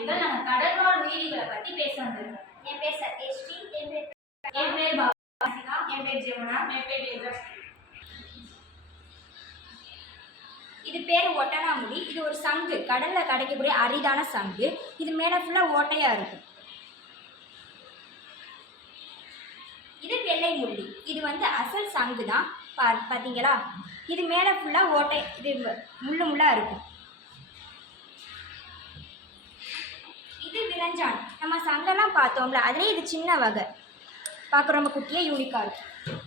நன்றிகள். நாங்கள் கடல்வாழ் உயிரிகளை பற்றி பேச வந்திருக்கோம். என் பேர் சதேஷ்டி. என் பேர் பாசிகா. என் பேர் ஜெமுனா. என் பேர் தேஜஸ். இது பேர் ஒட்டனாமுடி. இது ஒரு சங்கு, கடலில் கிடைக்கக்கூடிய அரிதான சங்கு. இது மேலே ஃபுல்லாக ஓட்டையாக இருக்கும். இது வெள்ளை முள்ளி. இது அசல் சங்கு தான். பார்த்தீங்களா? இது மேலே ஃபுல்லாக ஓட்டை, இது முள்ளாக இருக்கும். இது விரஞ்சான். நம்ம சங்கெல்லாம் பார்த்தோம்ல, அதுலேயே இது சின்ன வகை, பார்க்க ரொம்ப குட்டியாக யூனிக்காக இருக்கும்.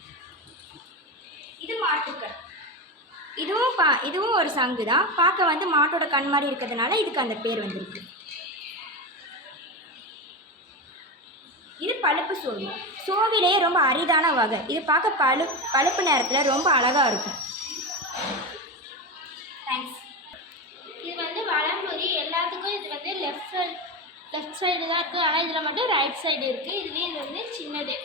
இது மாட்டுக்கண். இதுவும் ஒரு சங்கு தான். பார்க்க மாட்டோட கண் மாதிரி இருக்கிறதுனால இதுக்கு அந்த பேர் வந்திருக்கு. இது பழுப்பு சோவி. சோவிலேயே ரொம்ப அரிதான வகை. இது பார்க்க பழுப்பு நேரத்தில் ரொம்ப அழகாக இருக்கும். தேங்க்ஸ். இது வலம்புரி. எல்லாத்துக்கும் இது லெஃப்ட் சைடு தான் இருக்குது. ஆனால் இதில் மட்டும் ரைட் சைடு இருக்குது. இதுலேயே இது சின்னது.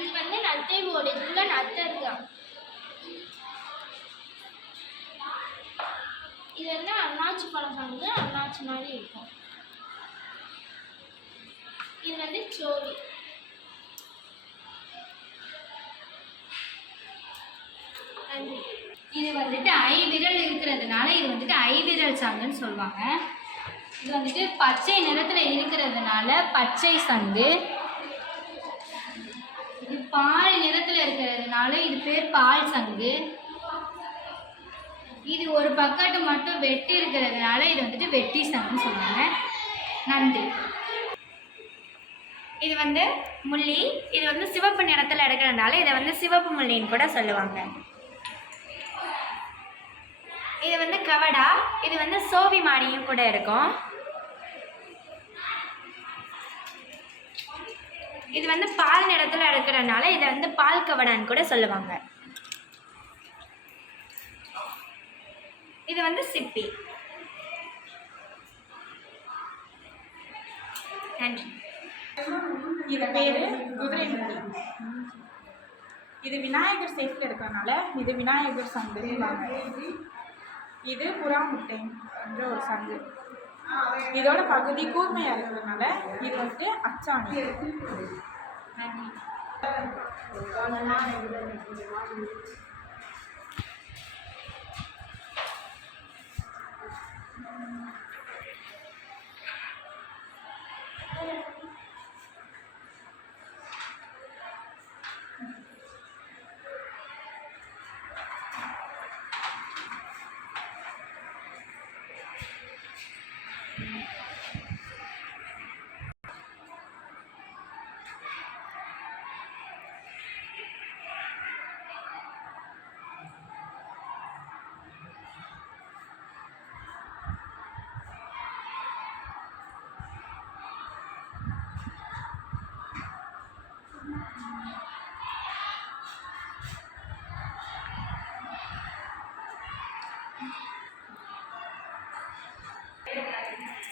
இது நத்தை போடு. இதுக்குள்ள நத்தை இருக்கா. இது அண்ணாச்சி பழம் சங்கு. அண்ணாச்சி மாதிரி இருக்கும். இது சோவி. இது ஐவிரல் இருக்கிறதுனால இது ஐவிரல் சங்குன்னு சொல்லுவாங்க. இது பச்சை நிறத்தில் இருக்கிறதுனால பச்சை சங்கு. இது பால் நிறத்தில் இருக்கிறதுனால இது பேர் பால் சங்கு. இது ஒரு பக்கத்து மட்டும் வெட்டி இருக்கிறதுனால இது வெட்டி சங்குன்னு சொல்லுவாங்க. நன்றி. இது முள்ளி. இது சிவப்பு நிறத்தில் இருக்கிறதுனால இதை சிவப்பு முள்ளின்னு கூட சொல்லுவாங்க. இது கவடா. இது சோவி மாடியும் கூட இருக்கும். இது பால் நிறத்தில் இருக்கிறதுனால இதை பால் கவடான்னு கூட சொல்லுவாங்க. இது சிப்பி. நன்றி. இது பேர் குதிரை முடி. இது விநாயகர் சேஃப்டில் இருக்கிறதுனால இது விநாயகர் சங்கு. இது புறா முட்டை என்ற ஒரு சங்கு. இதோட பகுதி கூர்மையாக இருக்கிறதுனால இது அச்சாணி. நன்றி.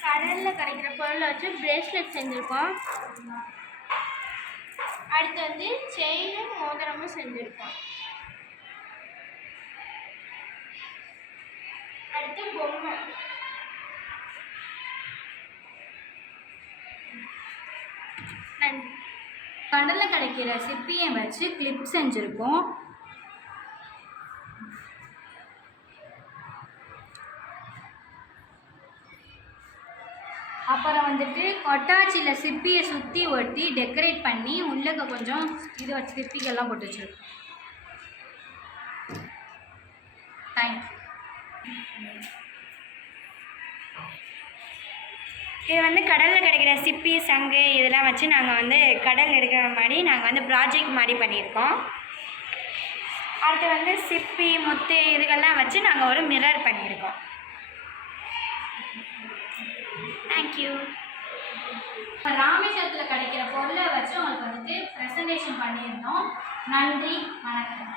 கடலில் கிடைக்கிற பொருளை வச்சு பிரேஸ்லெட் செஞ்சுருக்கோம். அடுத்து செயினும் மோதிரமும் செஞ்சுருக்கோம். அடுத்து பொம்மை. நன்றி. கடலில் கிடைக்கிற சிப்பியை வச்சு கிளிப் செஞ்சுருக்கோம். அப்புறம் கொட்டாச்சியில் சிப்பியை சுற்றி ஒட்டி டெக்கரேட் பண்ணி உள்ளே கொஞ்சம் இது வச்சு சிப்பிகள்லாம் போட்டு வச்சுருக்கோம். தேங்க்ஸ். இது கடலில் கிடைக்கிற சிப்பி சங்கு இதெல்லாம் வச்சு நாங்கள் கடல் எடுக்கிற மாதிரி நாங்கள் ப்ராஜெக்ட் மாதிரி பண்ணியிருக்கோம். அடுத்து சிப்பி முத்து இதுகள்லாம் வச்சு நாங்கள் ஒரு மிரர் பண்ணியிருக்கோம். தேங்க்யூ. ராமேஸ்வரத்தில் கிடைக்கிற பொருளை வச்சு உங்களுக்கு ப்ரெசன்டேஷன் பண்ணியிருந்தோம். நன்றி, வணக்கம்.